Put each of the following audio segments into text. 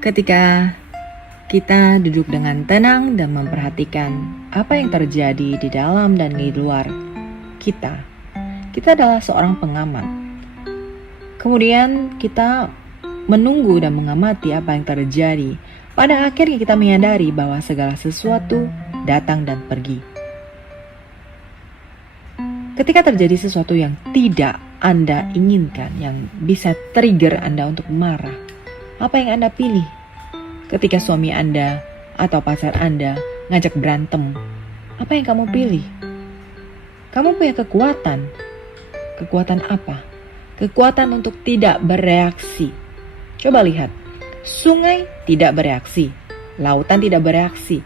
Ketika kita duduk dengan tenang dan memperhatikan apa yang terjadi di dalam dan di luar kita adalah seorang pengamat. Kemudian kita menunggu dan mengamati apa yang terjadi. Pada akhirnya kita menyadari bahwa segala sesuatu datang dan pergi. Ketika terjadi sesuatu yang tidak Anda inginkan, yang bisa trigger Anda untuk marah, apa yang Anda pilih? Ketika suami Anda atau pacar Anda ngajak berantem, apa yang kamu pilih? Kamu punya kekuatan. Kekuatan apa? Kekuatan untuk tidak bereaksi. Coba lihat, sungai tidak bereaksi, lautan tidak bereaksi,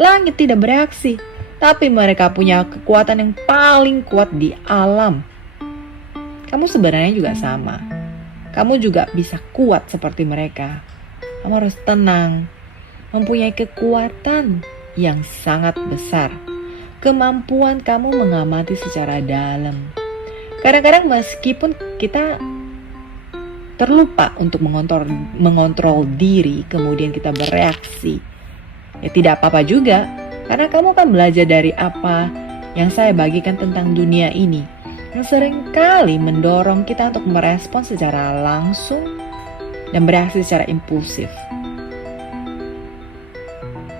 langit tidak bereaksi, tapi mereka punya kekuatan yang paling kuat di alam. Kamu sebenarnya juga sama. Kamu juga bisa kuat seperti mereka. Kamu harus tenang, mempunyai kekuatan yang sangat besar. Kemampuan kamu mengamati secara dalam. Kadang-kadang meskipun kita terlupa untuk mengontrol diri, kemudian kita bereaksi, ya tidak apa-apa juga, karena kamu akan belajar dari apa yang saya bagikan tentang dunia ini, yang seringkali mendorong kita untuk merespon secara langsung dan bereaksi secara impulsif.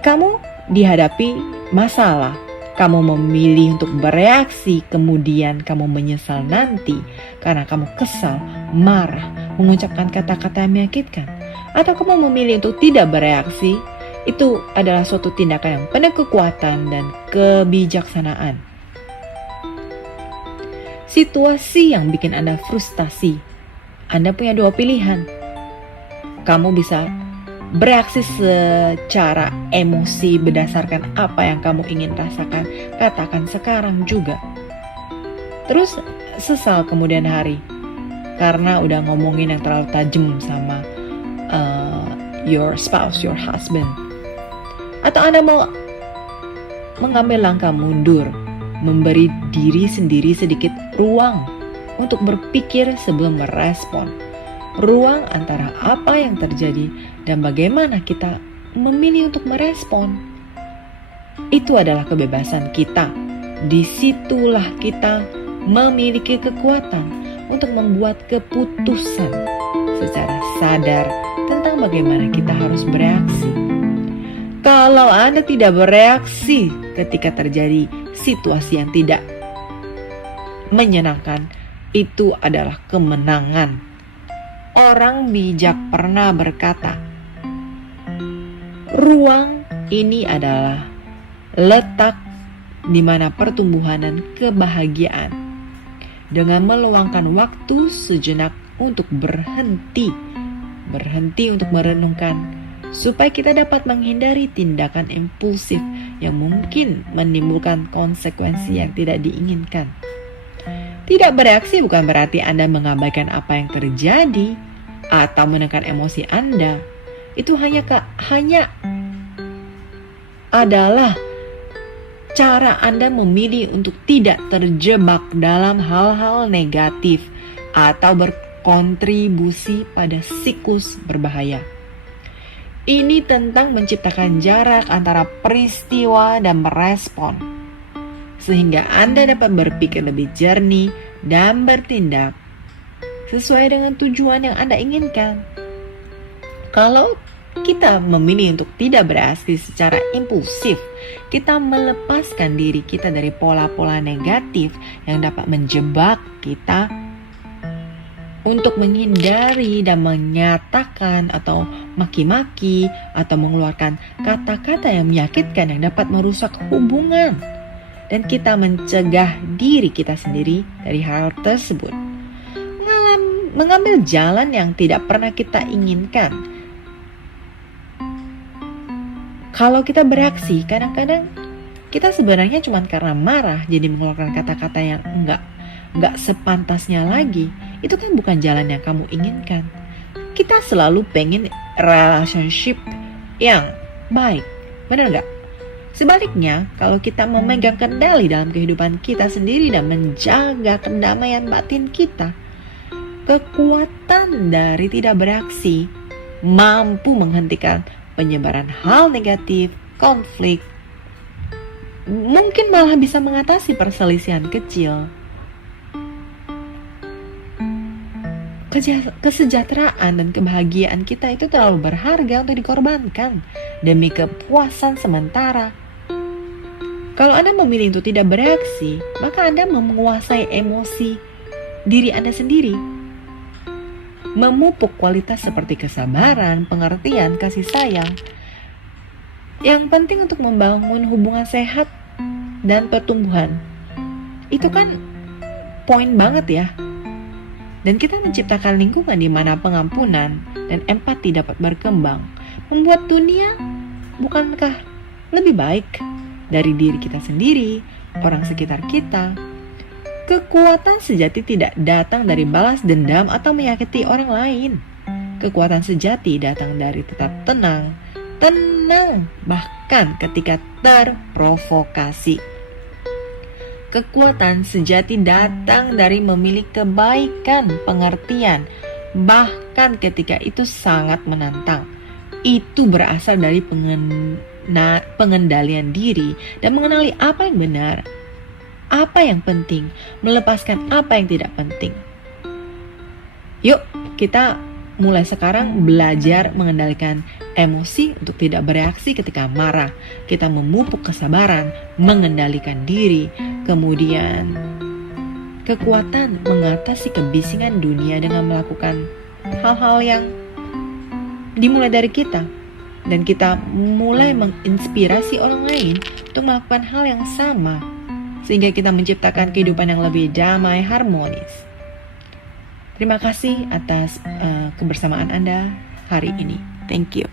Kamu dihadapi masalah, kamu memilih untuk bereaksi, kemudian kamu menyesal nanti karena kamu kesal, marah, mengucapkan kata-kata yang menyakitkan, atau kamu memilih untuk tidak bereaksi. Itu adalah suatu tindakan yang penuh kekuatan dan kebijaksanaan. Situasi yang bikin Anda frustasi, Anda punya dua pilihan. Kamu bisa bereaksi secara emosi berdasarkan apa yang kamu ingin rasakan, katakan sekarang juga. Terus sesal kemudian hari karena udah ngomongin yang terlalu tajam sama your spouse, your husband. Atau Anda mau mengambil langkah mundur, memberi diri sendiri sedikit ruang untuk berpikir sebelum merespon. Ruang antara apa yang terjadi dan bagaimana kita memilih untuk merespon. Itu adalah kebebasan kita. Disitulah kita memiliki kekuatan untuk membuat keputusan secara sadar tentang bagaimana kita harus bereaksi. Kalau Anda tidak bereaksi ketika terjadi situasi yang tidak menyenangkan, itu adalah kemenangan. Orang bijak pernah berkata, ruang ini adalah letak di mana pertumbuhan dan kebahagiaan. Dengan meluangkan waktu sejenak untuk berhenti untuk merenungkan, supaya kita dapat menghindari tindakan impulsif yang mungkin menimbulkan konsekuensi yang tidak diinginkan. Tidak bereaksi bukan berarti Anda mengabaikan apa yang terjadi atau menekan emosi Anda. Itu hanya adalah cara Anda memilih untuk tidak terjebak dalam hal-hal negatif atau berkontribusi pada siklus berbahaya. Ini tentang menciptakan jarak antara peristiwa dan merespon, sehingga Anda dapat berpikir lebih jernih dan bertindak sesuai dengan tujuan yang Anda inginkan. Kalau kita memilih untuk tidak bereaksi secara impulsif, kita melepaskan diri kita dari pola-pola negatif yang dapat menjebak kita untuk menghindari dan menyatakan atau maki-maki atau mengeluarkan kata-kata yang menyakitkan yang dapat merusak hubungan. Dan kita mencegah diri kita sendiri dari hal tersebut. Mengambil jalan yang tidak pernah kita inginkan. Kalau kita bereaksi, kadang-kadang kita sebenarnya cuma karena marah jadi mengeluarkan kata-kata yang enggak sepantasnya lagi. Itu kan bukan jalan yang kamu inginkan. Kita selalu pengen relationship yang baik, benar enggak? Sebaliknya, kalau kita memegang kendali dalam kehidupan kita sendiri dan menjaga kedamaian batin kita, kekuatan dari tidak bereaksi mampu menghentikan penyebaran hal negatif, konflik, mungkin malah bisa mengatasi perselisihan kecil. Kesejahteraan dan kebahagiaan kita itu terlalu berharga untuk dikorbankan demi kepuasan sementara. Kalau Anda memilih untuk tidak bereaksi, maka Anda menguasai emosi diri Anda sendiri. Memupuk kualitas seperti kesabaran, pengertian, kasih sayang. Yang penting untuk membangun hubungan sehat dan pertumbuhan. Itu kan poin banget ya. Dan kita menciptakan lingkungan di mana pengampunan dan empati dapat berkembang, membuat dunia bukankah lebih baik dari diri kita sendiri, orang sekitar kita. Kekuatan sejati tidak datang dari balas dendam atau menyakiti orang lain. Kekuatan sejati datang dari tetap tenang bahkan ketika terprovokasi. Kekuatan sejati datang dari memiliki kebaikan, pengertian, bahkan ketika itu sangat menantang. Itu berasal dari pengendalian diri dan mengenali apa yang benar, apa yang penting, melepaskan apa yang tidak penting. Yuk, kita mulai sekarang belajar mengendalikan emosi untuk tidak bereaksi ketika marah. Kita memupuk kesabaran, mengendalikan diri, kemudian kekuatan mengatasi kebisingan dunia dengan melakukan hal-hal yang dimulai dari kita. Dan kita mulai menginspirasi orang lain untuk melakukan hal yang sama, sehingga kita menciptakan kehidupan yang lebih damai, harmonis. Terima kasih atas kebersamaan Anda hari ini. Thank you.